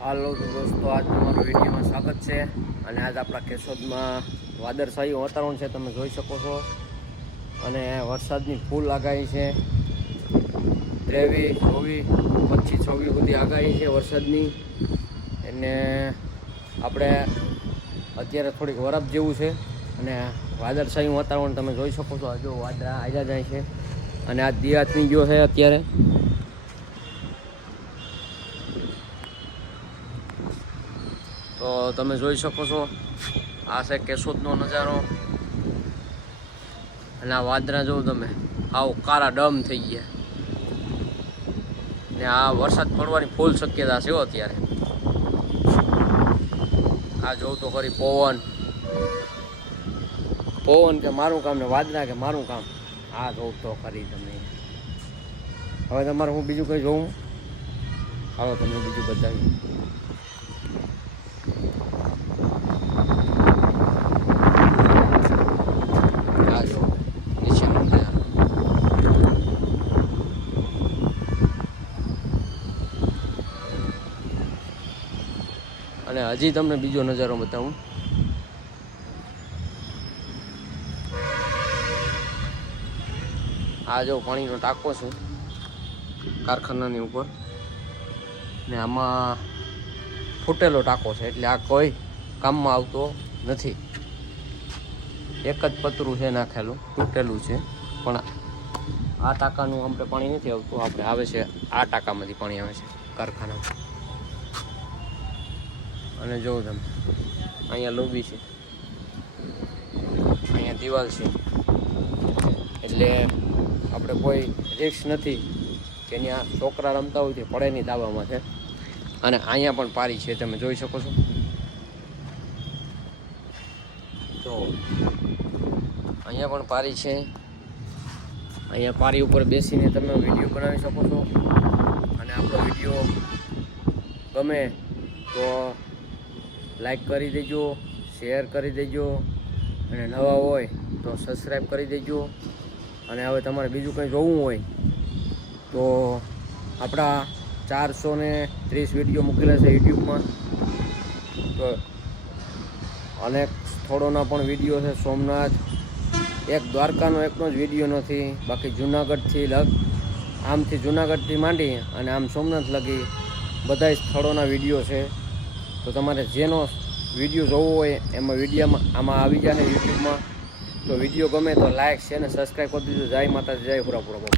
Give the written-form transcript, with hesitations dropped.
હાલો દોસ્તો, આજ તમારો વિડીયોમાં સ્વાગત છે. અને આજ આપણા કેશોદમાં વાદળછાયું વાતાવરણ છે, તમે જોઈ શકો છો. અને વરસાદની ફૂલ આગાહી છે. 23, 24, 25, 26 સુધી આગાહી છે વરસાદની. એને આપણે અત્યારે થોડીક વરફ જેવું છે. અને વાદળછાયું વાતાવરણ તમે જોઈ શકો છો. હજુ વાદળા આવ્યા જાય છે. અને આ દિયાતની ગયો છે અત્યારે. તો તમે જોઈ શકો છો, આ છે કેશોદનો નજારો. અને આ વાદળા જોઉં તમે, આવો કાળા ડમ થઈ ગયા. ને આ વરસાદ પડવાની ફૂલ શક્યતા છે અત્યારે. આ જોઉં તો ખરી પવન કે મારું કામ ને વાદળા કે મારું કામ. આ જોઉં તો ખરી તમે. હવે તમારે હું બીજું કંઈ જોઉં? હવે તમને બીજું બતાવ્યું. અને હજી તમને બીજો નજારો બતાવું. આ જો પાણીનો ટાંકો છે કારખાનાની ઉપર, ને આમાં ફૂટેલો ટાંકો છે, એટલે આ કોઈ કામમાં આવતો નથી. એક જ પતરું છે નાખેલું, તૂટેલું છે. પણ આ ટાંકાનું આપણે પાણી નથી આવતું, આપણે આવે છે આ ટાંકામાંથી પાણી આવે છે કારખાનામાં. અને જોઉં તમે, અહીંયા લોબી છે, અહીંયા દિવાલ છે, એટલે આપણે કોઈ રિસ્ક નથી કે ત્યાં છોકરા રમતા હોય છે પડે નહીં દાવામાં છે. અને અહીંયા પણ પારી છે, તમે જોઈ શકો છો. તો અહીંયા પણ પારી છે. અહીંયા પારી ઉપર બેસીને તમે વિડીયો બનાવી શકો છો. અને આપણો વિડીયો ગમે તો લાઈક કરી દેજો, શેર કરી દેજો, અને નવા હોય તો સબસ્ક્રાઈબ કરી દેજો. અને હવે તમારે બીજું કંઈ જોવું હોય તો આપણા 430 વિડીયો મૂકેલા છે યુટ્યુબમાં. તો અનેક સ્થળોના પણ વિડીયો છે. સોમનાથ, એક દ્વારકાનો એકનો જ વિડીયો નથી, બાકી જુનાગઢથી આમથી જુનાગઢથી માંડી અને આમ સોમનાથ લગી બધા સ્થળોના વિડીયો છે. તો તમારે જેનો વિડીયો જોવો હોય એમાં વિડીયોમાં આમાં આવી જાય યુટ્યુબમાં. તો વિડીયો ગમે તો લાઈક, શેર અને સબસ્ક્રાઈબ કરી દીધું. જય માતાજી, જય પુરાપુરા.